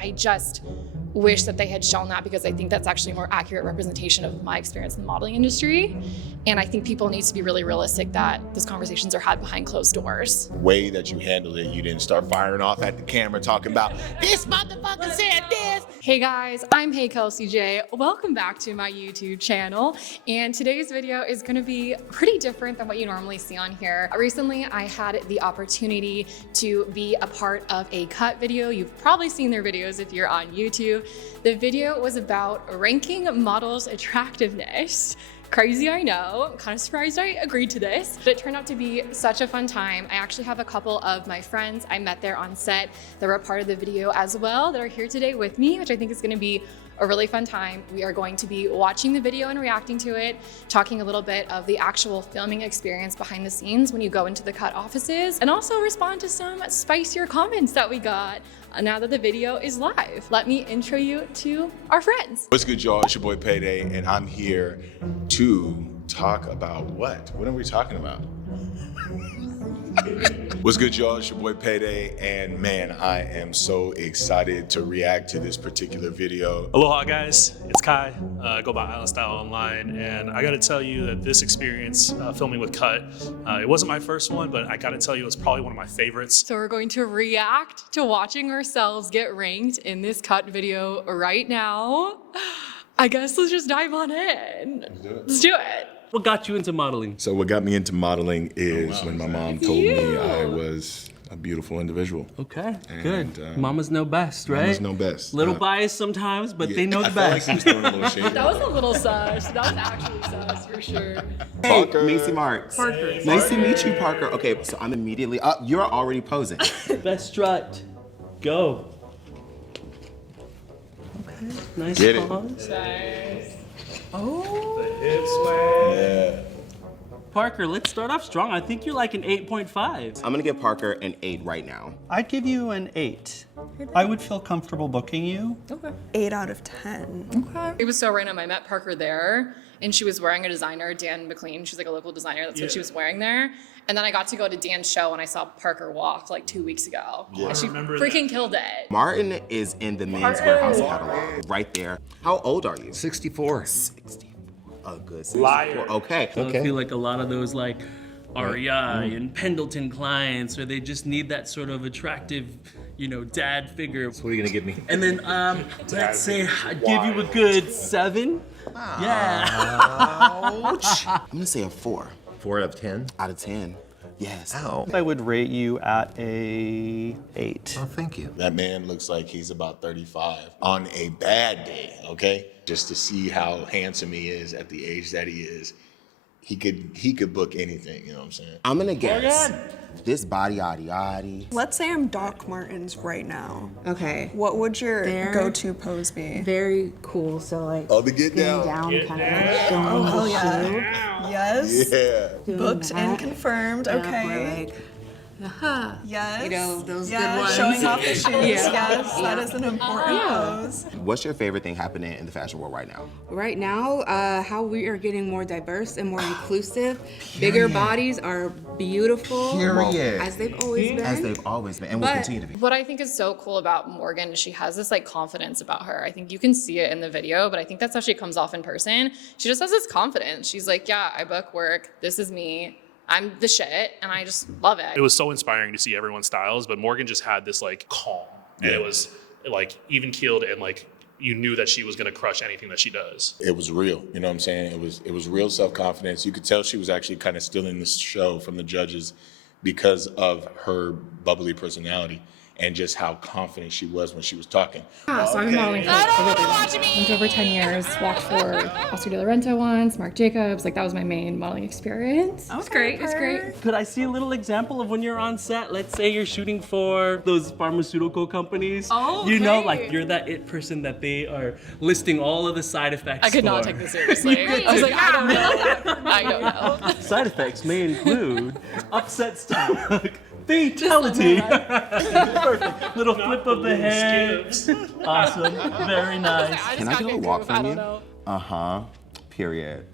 I just wish that they had shown that, because I think that's actually a more accurate representation of my experience in the modeling industry. And I think people need to be really realistic that those conversations are had behind closed doors. The way that you handled it, you didn't start firing off at the camera talking about, this motherfucker said this. Hey guys, I'm Kelsey J. Welcome back to my YouTube channel. And today's video is gonna be pretty different than what you normally see on here. Recently, I had the opportunity to be a part of a cut video. You've probably seen their videos if you're on YouTube. The video was about ranking models' attractiveness. Crazy, I know. I'm kind of surprised I agreed to this, but it turned out to be such a fun time. I actually have a couple of my friends I met there on set that were a part of the video as well that are here today with me, which I think is going to be a really fun time. We are going to be watching the video and reacting to it, talking a little bit of the actual filming experience behind the scenes when you go into the cut offices, and also respond to some spicier comments that we got now that the video is live. Let me intro you to our friends. What's good, y'all? It's your boy Payday, and I'm here to talk about what? What are we talking about? What's good, y'all? It's your boy Payday, and man, I am so excited to react to this particular video. Aloha guys, it's Kai. I go by Island Style Online, and I gotta tell you that this experience filming with Cut, it wasn't my first one, but I gotta tell you it's probably one of my favorites. So we're going to react to watching ourselves get ranked in this Cut video right now. I guess let's just dive on in. Let's do it. What got you into modeling? So what got me into modeling is when my mom told me I was a beautiful individual. Okay, And, good. Mamas know best, right? Mamas know best. Little biased sometimes, but they know the I felt best. like he was throwing a little shade. That was a little sus. That was actually sus for sure. Hey, Parker. Macy Marks. Parker. Nice to meet you, Parker. Okay, so I'm immediately up. You're already posing. Best strut. Go. Okay, nice Get it. pause. Nice. Yeah. Parker, let's start off strong. I think you're like an 8.5. I'm gonna give Parker an 8 right now. I'd give you an 8. I would feel comfortable booking you. Okay. 8 out of 10. Okay. It was so random. I met Parker there, and she was wearing a designer, Dan McLean. She's like a local designer. That's what she was wearing there. And then I got to go to Dan's show, and I saw Parker walk like 2 weeks ago. And she freaking killed it. Martin is in the men's warehouse catalog, right there. How old are you? 64. 64. A good 64. Liar. Okay. I feel like a lot of those like REI and Pendleton clients, or they just need that sort of attractive, you know, dad figure. What are you gonna give me? And then let's say I'd give you a good 7. Yeah. I'm gonna say a 4 4 out of 10. out of 10. Yes. Ow. I would rate you at a 8. Oh, thank you. That man looks like he's about 35 on a bad day, okay? Just to see how handsome he is at the age that he is, he could book anything, you know what I'm saying? I'm gonna guess this body yaddy. Let's say I'm Doc Martens right now. Okay. What would your There. go-to pose be? Very cool. So like Oh, the get getting down. down, kind of like showing Oh, hell the yeah. shoe. Yes. Yeah. Doing Booked and that. confirmed. Yeah, Okay. we're like, aha. Yes. You know, those yeah, good ones. showing off the shoes. Yeah. Yes, that is an important pose. What's your favorite thing happening in the fashion world right now? Right now, how we are getting more diverse and more inclusive. Bigger bodies are beautiful. Period. As they've always been. As they've always been, and will But- continue to be. What I think is so cool about Morgan is she has this like confidence about her. I think you can see it in the video, but I think that's how she comes off in person. She just has this confidence. She's like, yeah, I book work. This is me. I'm the shit, and I just love it. It was so inspiring to see everyone's styles, but Morgan just had this like calm, and it was like even keeled, and like you knew that she was gonna crush anything that she does. It was real, you know what I'm saying? It was real self-confidence. You could tell she was actually kind of stealing the show from the judges because of her bubbly personality and just how confident she was when she was talking. Yeah, so I've been modeling for a really long time. Went over 10 years, walked for Oscar de la Renta once, Marc Jacobs. Like that was my main modeling experience. It was great, it was great. Could I see a little example of when you're on set? Let's say you're shooting for those pharmaceutical companies. Oh, You know, okay. like you're that it person that they are listing all of the side effects I could not for. take this seriously. I was like, I don't know. I don't know. Side effects may include upset stomach, fatality. Perfect. Little flip of the head. Awesome. Very nice. Can I get a walk from you? Uh-huh. Period.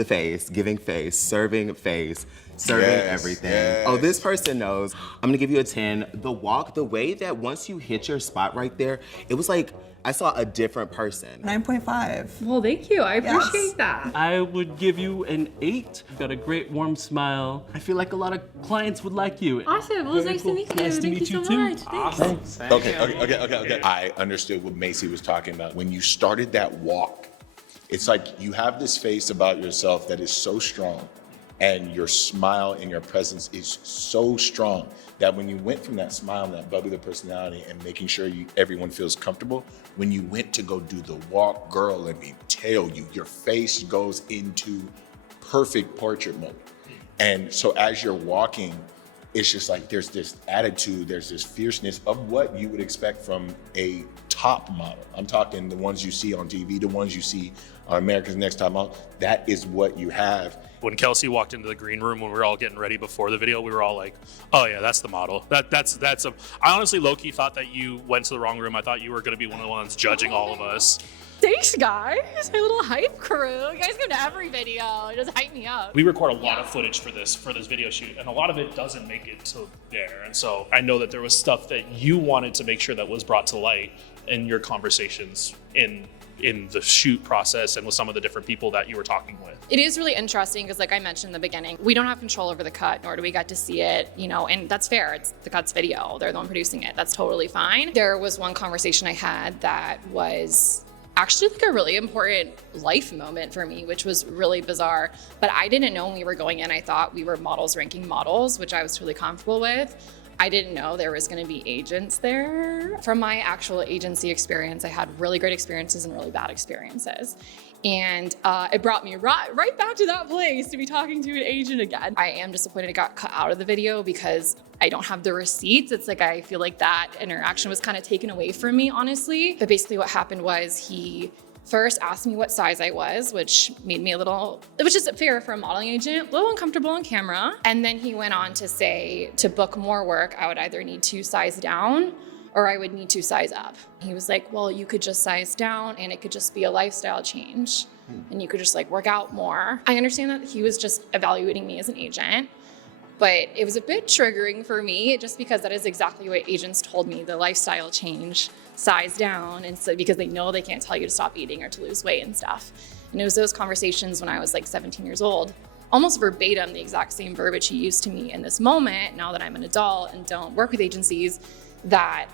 the face, giving face, serving everything. yes. Oh, this person knows. I'm gonna give you a 10. The walk, the way that once you hit your spot right there, it was like I saw a different person. 9.5. Well, thank you. I Yes. appreciate that. I would give you an 8. You've got a great warm smile. I feel like a lot of clients would like you. Awesome. Well, it's Very nice cool. to meet you. Nice to Thank meet you you so too. much. Thanks. Okay. I understood what Macy was talking about. When you started that walk, it's like you have this face about yourself that is so strong, and your smile and your presence is so strong that when you went from that smile and that bubbly personality and making sure everyone feels comfortable, when you went to go do the walk, girl, let me tell you, your face goes into perfect portrait mode. And so as you're walking, it's just like there's this attitude, there's this fierceness of what you would expect from a top model. I'm talking the ones you see on TV, the ones you see on America's Next Top Model. That is what you have. When Kelsey walked into the green room when we were all getting ready before the video, we were all like, "Oh yeah, that's the model." That's a. I honestly low-key thought that you went to the wrong room. I thought you were going to be one of the ones judging all of us. Thanks, guys. My little hype crew. You guys go to every video. Just hype me up. We record a lot of footage for this video shoot, and a lot of it doesn't make it to there. And so I know that there was stuff that you wanted to make sure that was brought to light in your conversations in the shoot process and with some of the different people that you were talking with. It is really interesting because, like I mentioned in the beginning, we don't have control over the cut, nor do we get to see it, and that's fair. It's the cut's video. They're the one producing it. That's totally fine. There was one conversation I had that was actually like a really important life moment for me, which was really bizarre. But I didn't know when we were going in. I thought we were models ranking models, which I was totally comfortable with. I didn't know there was going to be agents there. From my actual agency experience, I had really great experiences and really bad experiences. And it brought me right back to that place to be talking to an agent again. I am disappointed it got cut out of the video because I don't have the receipts. It's like I feel like that interaction was kind of taken away from me, honestly. But basically what happened was he first asked me what size I was, which made me which is fair for a modeling agent, a little uncomfortable on camera. And then he went on to say to book more work, I would either need to size down or I would need to size up. He was like, well, you could just size down and it could just be a lifestyle change and you could just like work out more. I understand that he was just evaluating me as an agent, but it was a bit triggering for me just because that is exactly what agents told me, the lifestyle change, size down, and so because they know they can't tell you to stop eating or to lose weight and stuff. And it was those conversations when I was like 17 years old, almost verbatim, the exact same verbiage he used to me in this moment, now that I'm an adult and don't work with agencies, that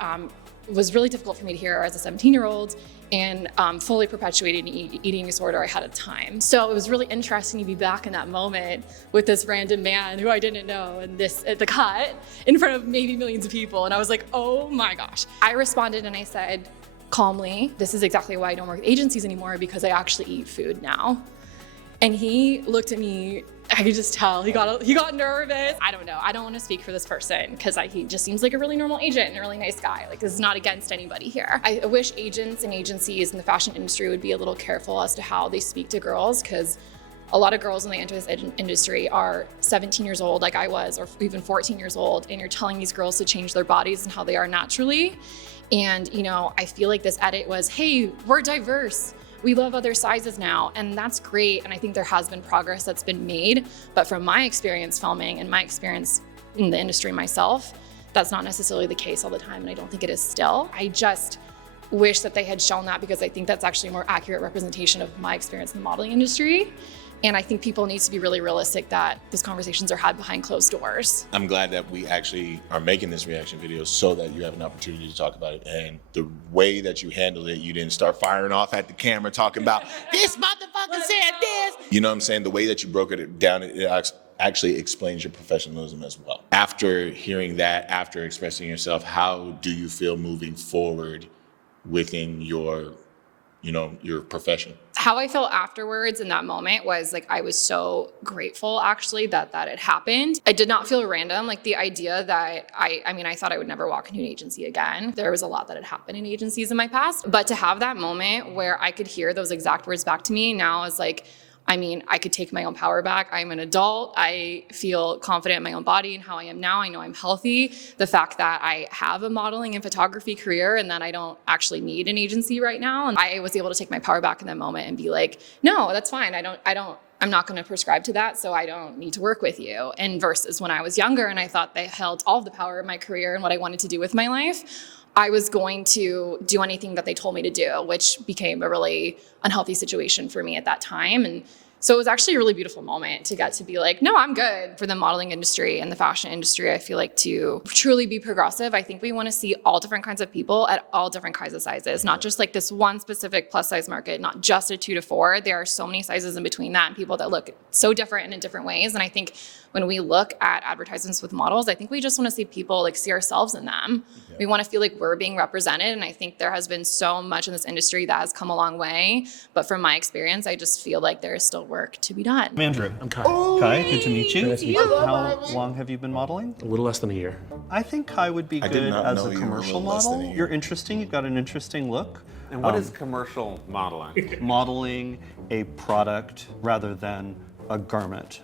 was really difficult for me to hear as a 17-year-old and fully perpetuated an eating disorder I had at the time. So it was really interesting to be back in that moment with this random man who I didn't know and this at the cut in front of maybe millions of people. And I was like, oh my gosh. I responded and I said calmly, this is exactly why I don't work with agencies anymore, because I actually eat food now. And he looked at me, I could just tell he got nervous. I don't know. I don't want to speak for this person because he just seems like a really normal agent and a really nice guy. Like, this is not against anybody here. I wish agents and agencies in the fashion industry would be a little careful as to how they speak to girls, because a lot of girls when they enter this industry are 17 years old like I was, or even 14 years old, and you're telling these girls to change their bodies and how they are naturally. And I feel like this edit was, hey, we're diverse. We love other sizes now, and that's great. And I think there has been progress that's been made. But from my experience filming and my experience in the industry myself, that's not necessarily the case all the time. And I don't think it is still. I just wish that they had shown that, because I think that's actually a more accurate representation of my experience in the modeling industry. And I think people need to be really realistic that those conversations are had behind closed doors. I'm glad that we actually are making this reaction video so that you have an opportunity to talk about it. And the way that you handled it, you didn't start firing off at the camera talking about, this motherfucker said this. You know what I'm saying? The way that you broke it down, it actually explains your professionalism as well. After hearing that, after expressing yourself, how do you feel moving forward within your profession? How I felt afterwards in that moment was like, I was so grateful actually that it happened. I did not feel random. Like the idea that I thought I would never walk into an agency again. There was a lot that had happened in agencies in my past, but to have that moment where I could hear those exact words back to me now is like, I mean, I could take my own power back. I'm an adult. I feel confident in my own body and how I am now. I know I'm healthy. The fact that I have a modeling and photography career and that I don't actually need an agency right now. And I was able to take my power back in that moment and be like, no, that's fine. I'm not going to prescribe to that, so I don't need to work with you. And versus when I was younger and I thought they held all of the power of my career and what I wanted to do with my life, I was going to do anything that they told me to do, which became a really unhealthy situation for me at that time. And so it was actually a really beautiful moment to get to be like, no, I'm good. For the modeling industry and the fashion industry, I feel like to truly be progressive, I think we want to see all different kinds of people at all different kinds of sizes, not just like this one specific plus size market, not just a 2 to 4. There are so many sizes in between that and people that look so different and in different ways. And I think when we look at advertisements with models, I think we just want to see people like see ourselves in them. Yeah. We want to feel like we're being represented. And I think there has been so much in this industry that has come a long way. But from my experience, I just feel like there is still work to be done. I'm Andrew. I'm Kai. Kai, good to meet you. Nice to meet you. How long have you been modeling? A little less than a year. I think Kai would be I did good not as know a you were commercial less than a model. year. You're interesting. You've got an interesting look. And what is commercial modeling? Modeling a product rather than a garment.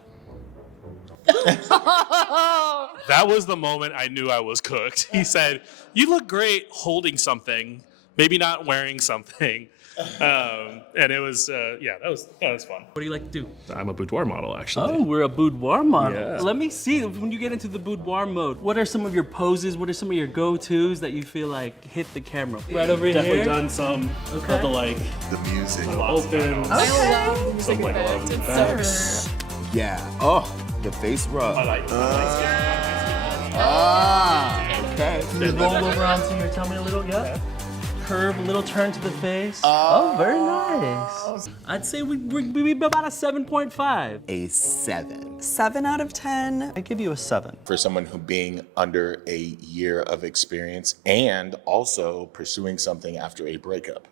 That was the moment I knew I was cooked. He said, "You look great holding something, maybe not wearing something." And it was, that was fun. What do you like to do? I'm a boudoir model, actually. Oh, we're a boudoir model. Yeah. Let me see, when you get into the boudoir mode, what are some of your poses? What are some of your go-tos that you feel like hit the camera? Right over here? Definitely done some of the like The music. opens. I love the music Some, like, effect. love It's so effects. Yeah. Oh, the face rub. I like Okay. Can you roll over onto your tummy a little, yeah? Curve, a little turn to the face. Oh, very nice. I'd say we'd be about a 7.5. A 7. 7 out of 10. I give you a 7. For someone who being under a year of experience and also pursuing something after a breakup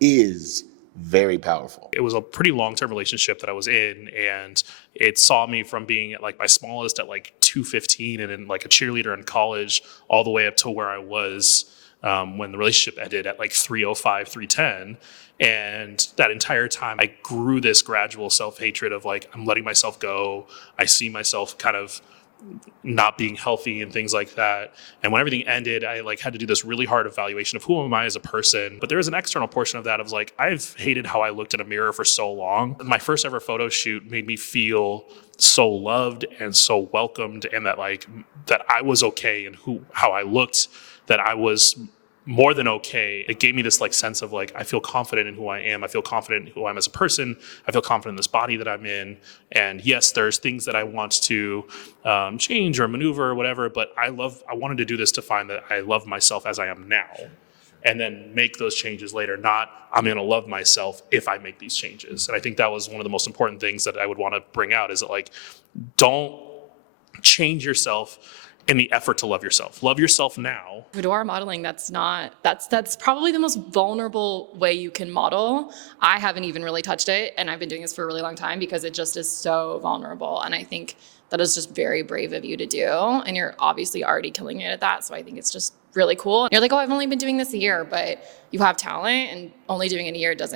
is very powerful. It was a pretty long-term relationship that I was in, and it saw me from being at like my smallest at like 215 and then like a cheerleader in college all the way up to where I was when the relationship ended at like 305, 310. And that entire time I grew this gradual self-hatred of like, I'm letting myself go. I see myself kind of not being healthy and things like that. And when everything ended, I like had to do this really hard evaluation of who am I as a person. But there was an external portion of that of like, I've hated how I looked in a mirror for so long. My first ever photo shoot made me feel so loved and so welcomed, and that like that I was okay and how I looked, that I was more than okay. It gave me this like sense of like, I feel confident in who I am. I feel confident in who I am as a person. I feel confident in this body that I'm in. And yes, there's things that I want to change or maneuver or whatever, but I wanted to do this to find that I love myself as I am now, and then make those changes later. Not, I'm gonna love myself if I make these changes. And I think that was one of the most important things that I would want to bring out, is that like, don't change yourself in the effort to love yourself. Love yourself now. Boudoir modeling, that's probably the most vulnerable way you can model. I haven't even really touched it, and I've been doing this for a really long time because it just is so vulnerable. And I think that is just very brave of you to do. And you're obviously already killing it at that. So I think it's just really cool. You're like, oh, I've only been doing this a year, but you have talent, and only doing it a year that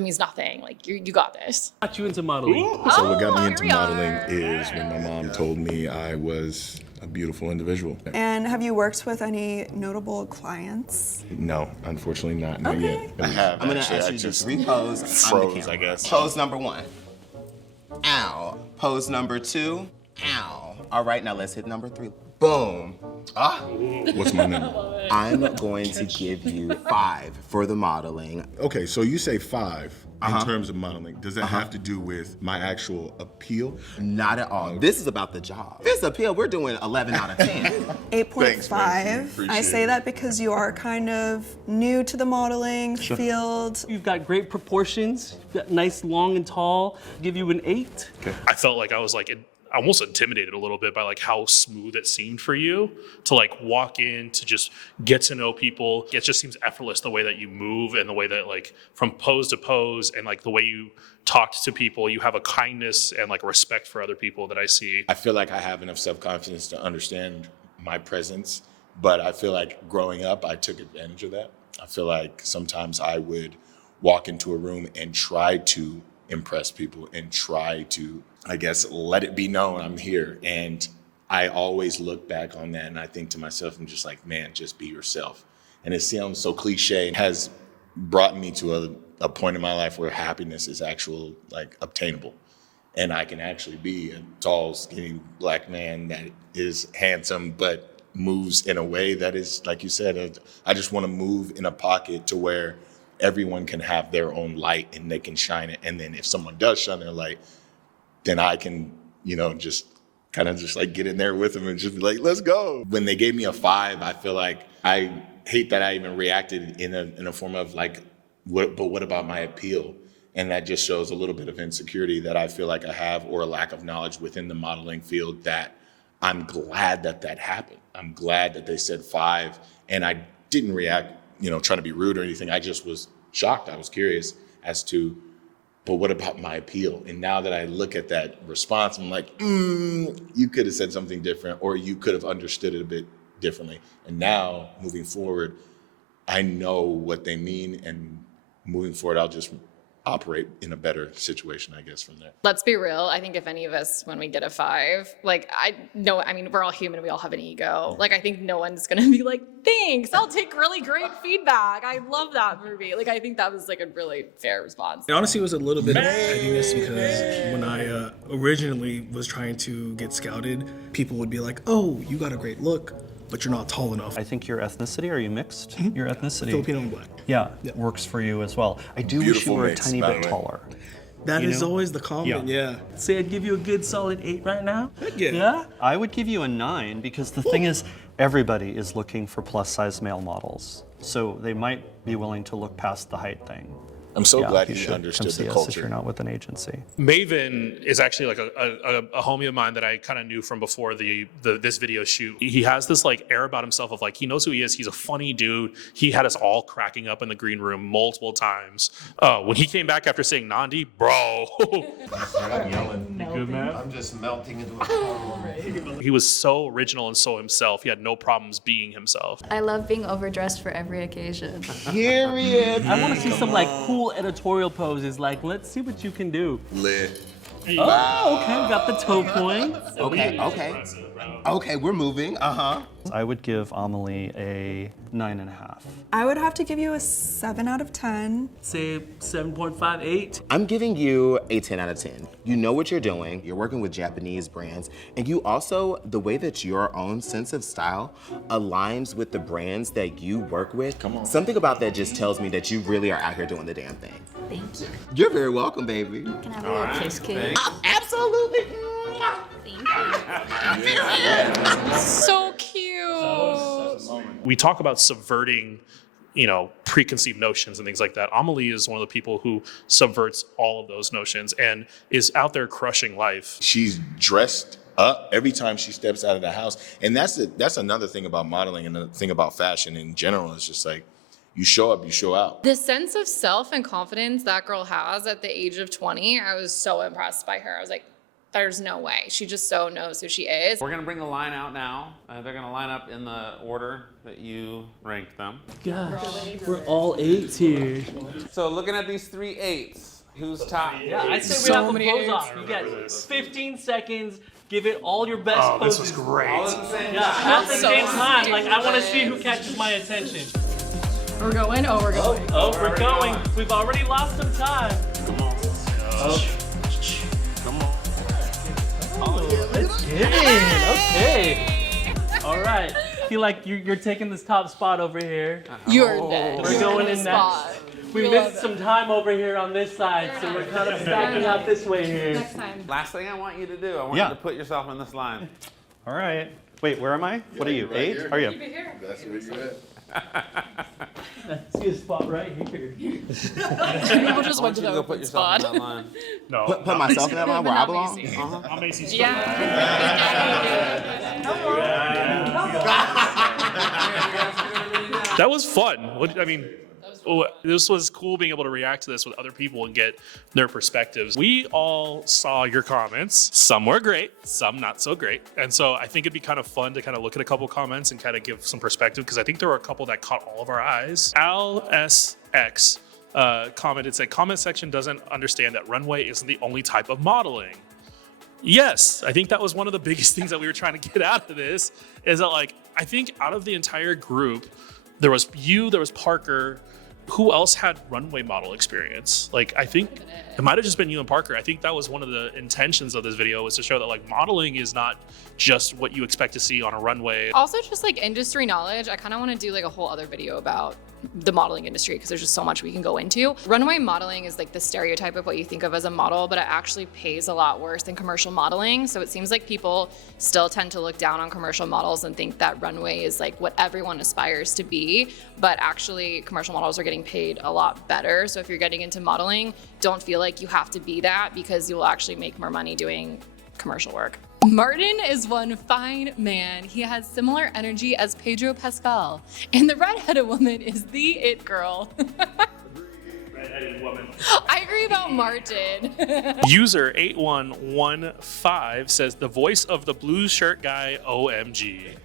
means nothing. Like you got this. Got you into modeling. So what got me into here we modeling are. is when my mom told me I was a beautiful individual. And have you worked with any notable clients? No, unfortunately not. Not Okay. yet. I have. I'm gonna actually. ask I you to just repose on the froze, camera. I guess. Pose number 1. Ow. Pose number 2. Ow. All right, now let's hit number 3. Boom. Ah. What's my number? I'm going to give you 5 for the modeling. Okay, so you say 5 in terms of modeling. Does that have to do with my actual appeal? Not at all. This is about the job. This appeal, we're doing 11 out of 10. 8.5. Appreciate I say it. that because you are kind of new to the modeling field. You've got great proportions. You've got nice, long and tall. Give you an 8. I felt like I was like almost intimidated a little bit by like how smooth it seemed for you to like walk in, to just get to know people. It just seems effortless the way that you move, and the way that like from pose to pose, and like the way you talked to people. You have a kindness and like respect for other people that I see. I feel like I have enough self-confidence to understand my presence, but I feel like growing up, I took advantage of that. I feel like sometimes I would walk into a room and try to impress people and try to, I guess, let it be known I'm here. And I always look back on that and I think to myself, I'm just like, man, just be yourself. And it sounds so cliche, it has brought me to a point in my life where happiness is actual, like, obtainable. And I can actually be a tall, skinny Black man that is handsome, but moves in a way that is, like you said, I just want to move in a pocket to where everyone can have their own light and they can shine it. And then if someone does shine their light, then I can, just kind of just like get in there with them and just be like, let's go. When they gave me a 5, I feel like I hate that I even reacted in a form of like, what about my appeal? And that just shows a little bit of insecurity that I feel like I have, or a lack of knowledge within the modeling field, that I'm glad that happened. I'm glad that they said 5, and I didn't react, trying to be rude or anything. I just was shocked. I was curious as to, but what about my appeal? And now that I look at that response, I'm like, you could have said something different, or you could have understood it a bit differently. And now, moving forward, I know what they mean, and moving forward, I'll just operate in a better situation, I guess, from there. Let's be real. I think if any of us, when we get a 5, like, we're all human. We all have an ego. Like, I think no one's going to be like, thanks, I'll take really great feedback. I love that movie. Like, I think that was like a really fair response. It honestly was a little bit of pettiness, because when I originally was trying to get scouted, people would be like, oh, you got a great look, but you're not tall enough. I think your ethnicity, are you mixed? Your ethnicity? Filipino and Black. Yeah, works for you as well. I do wish you were a tiny bit taller. That is always the comment, yeah. Say I'd give you a good solid 8 right now. Yeah. I would give you a 9, because the thing is, everybody is looking for plus size male models. So they might be willing to look past the height thing. I'm so glad you he should understood come see the us culture. if you're not with an agency. Maven is actually like a homie of mine that I kind of knew from before this video shoot. He has this like air about himself of like, he knows who he is. He's a funny dude. He had us all cracking up in the green room multiple times. When he came back after saying Nandi, bro. I'm yelling. You good, man? I'm just melting into a puddle. He was so original and so himself. He had no problems being himself. I love being overdressed for every occasion. Period. I want to see some like cool editorial poses. Like, let's see what you can do. Lit. Oh, okay. We got the toe point. Okay, we're moving. I would give Amelie a 9.5. I would have to give you a 7 out of 10. Say 7.58. I'm giving you a 10 out of 10. You know what you're doing. You're working with Japanese brands. And you also, the way that your own sense of style aligns with the brands that you work with. Come on. Something about that just tells me that you really are out here doing the damn thing. Thank you. You're very welcome, baby. Can I have a little kiss? Absolutely. Thank you. So cute. We talk about subverting, preconceived notions and things like that. Amelie is one of the people who subverts all of those notions and is out there crushing life. She's dressed up every time she steps out of the house. And that's another thing about modeling, and the thing about fashion in general. It's just like, you show up, you show out. The sense of self and confidence that girl has at the age of 20, I was so impressed by her. I was like, there's no way. She just so knows who she is. We're gonna bring the line out now. They're gonna line up in the order that you ranked them. Gosh, we're all 8s here. So looking at these 3 8s, who's top? Yeah, I'd say So we have to many pose eights. off. You got 15 seconds. Give it all your best poses. This was great. All at the same Yeah, time. at the same time. Like, I want to see who catches my attention. We're going. Oh, we're going. Oh, we're going. We've already lost some time. Come on. Come on. Oh, let's get it. Okay. All right. Feel like you're taking this top spot over here. You're dead. We're going in next. We missed some time over here on this side, so we're kind of backing out this way here. Next time. Last thing I want you to do, I want you to put yourself in this line. All right. Wait, where am I? What are you, 8? Are you? That's where you're at. Let's get a spot right here. People just I went want to you the to go put open yourself spot. in that line. No. Put myself in that line where I belong? I'm Macy's. Yeah. That was fun. This was cool being able to react to this with other people and get their perspectives. We all saw your comments. Some were great, some not so great. And so I think it'd be kind of fun to kind of look at a couple comments and kind of give some perspective, because I think there were a couple that caught all of our eyes. Al SX commented, said, comment section doesn't understand that runway isn't the only type of modeling. Yes, I think that was one of the biggest things that we were trying to get out of this, is that like, I think out of the entire group, there was you, there was Parker. Who else had runway model experience? Like, I think it might have just been you and Parker. I think that was one of the intentions of this video, was to show that like modeling is not just what you expect to see on a runway. Also, just like industry knowledge, I kind of want to do like a whole other video about the modeling industry because there's just so much we can go into. Runway modeling is like the stereotype of what you think of as a model, but it actually pays a lot worse than commercial modeling. So it seems like people still tend to look down on commercial models and think that runway is like what everyone aspires to be, but actually commercial models are getting paid a lot better. So if you're getting into modeling, don't feel like you have to be that, because you will actually make more money doing commercial work. Martin is one fine man. He has similar energy as Pedro Pascal. And the redheaded woman is the it girl. Redheaded woman. I agree about Martin. User 8115 says, the voice of the blue shirt guy, OMG.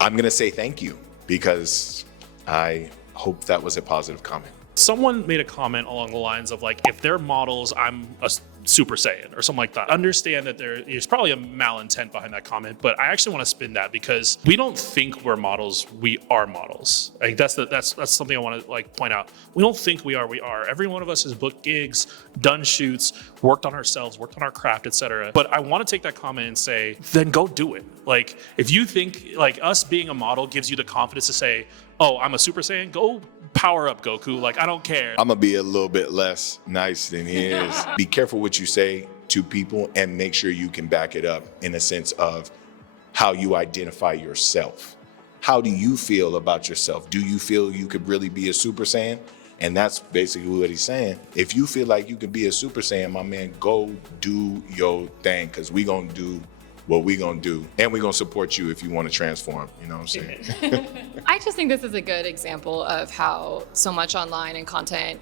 I'm going to say thank you, because I hope that was a positive comment. Someone made a comment along the lines of like, if they're models, I'm a Super Saiyan or something like that. Understand that there is probably a malintent behind that comment, but I actually want to spin that, because we don't think we're models, we are models. Like that's something I want to like point out. We don't think we are, we are. Every one of us has booked gigs, done shoots, worked on ourselves, worked on our craft, etc. But I want to take that comment and say, then go do it. Like, if you think like us being a model gives you the confidence to say, oh, I'm a Super Saiyan, go power up, Goku. Like, I don't care. I'm gonna be a little bit less nice than he is. Be careful what you say to people, and make sure you can back it up in a sense of how you identify yourself. How do you feel about yourself? Do you feel you could really be a Super Saiyan? And that's basically what he's saying. If you feel like you can be a Super Saiyan, my man, go do your thing, because we gonna do what we gonna do, and we gonna support you if you want to transform. You know what I'm saying? I just think this is a good example of how so much online and content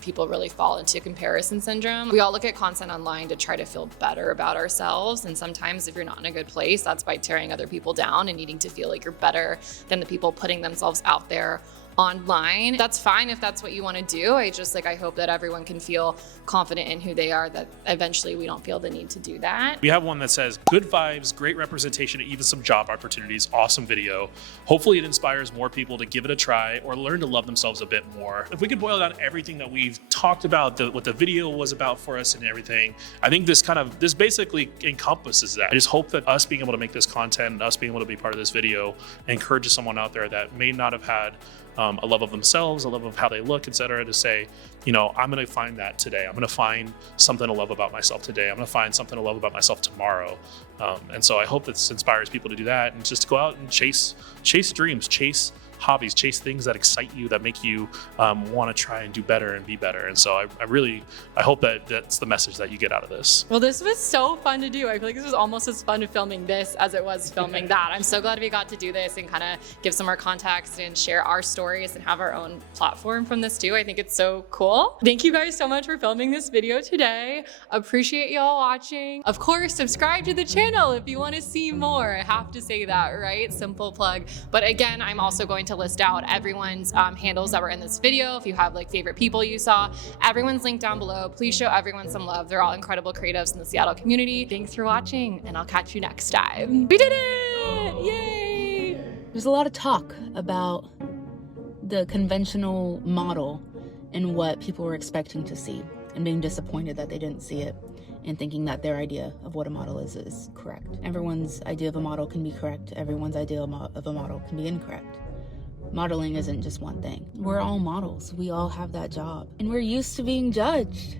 people really fall into comparison syndrome. We all look at content online to try to feel better about ourselves, and sometimes if you're not in a good place, that's by tearing other people down and needing to feel like you're better than the people putting themselves out there online. That's fine if that's what you want to do. I hope that everyone can feel confident in who they are, that eventually we don't feel the need to do that. We have one that says, good vibes, great representation, even some job opportunities, awesome video. Hopefully it inspires more people to give it a try or learn to love themselves a bit more. If we could boil down everything that we've talked about, what the video was about for us and everything, I think this basically encompasses that. I just hope that us being able to make this content, us being able to be part of this video, encourages someone out there that may not have had a love of themselves, a love of how they look, etc., to say, you know, I'm going to find that today. I'm going to find something to love about myself today. I'm going to find something to love about myself tomorrow. And so I hope this inspires people to do that, and just to go out and chase dreams, chase hobbies, chase things that excite you, that make you want to try and do better and be better. And so I hope that that's the message that you get out of this. Well, this was so fun to do. I feel like this was almost as fun filming this as it was filming that. I'm so glad we got to do this and kind of give some more context and share our stories and have our own platform from this too. I think it's so cool. Thank you guys so much for filming this video today. Appreciate y'all watching. Of course, subscribe to the channel if you want to see more. I have to say that, right? Simple plug. But again, I'm also going to list out everyone's handles that were in this video. If you have like favorite people you saw, everyone's linked down below. Please show everyone some love. They're all incredible creatives in the Seattle community. Thanks for watching, and I'll catch you next time. We did it! Yay! There's a lot of talk about the conventional model and what people were expecting to see, and being disappointed that they didn't see it, and thinking that their idea of what a model is correct. Everyone's idea of a model can be correct. Everyone's idea of a model can be incorrect. Modeling isn't just one thing. We're all models. We all have that job. And we're used to being judged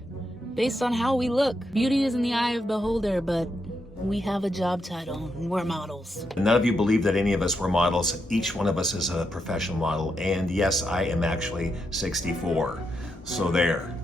based on how we look. Beauty is in the eye of the beholder, but we have a job title and we're models. None of you believe that any of us were models. Each one of us is a professional model. And yes, I am actually 64. So there.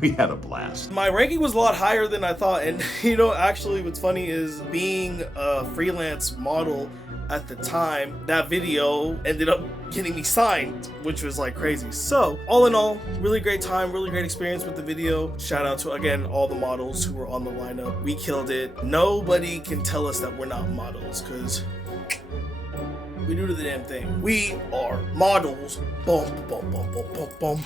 We had a blast. My ranking was a lot higher than I thought, and you know, actually what's funny is being a freelance model at the time, that video ended up getting me signed, which was like crazy. So all in all, really great time, really great experience with the video. Shout out to, again, all the models who were on the lineup. We killed it. Nobody can tell us that we're not models, because we do the damn thing. We are models. Boom, boom, boom, boom, boom, boom.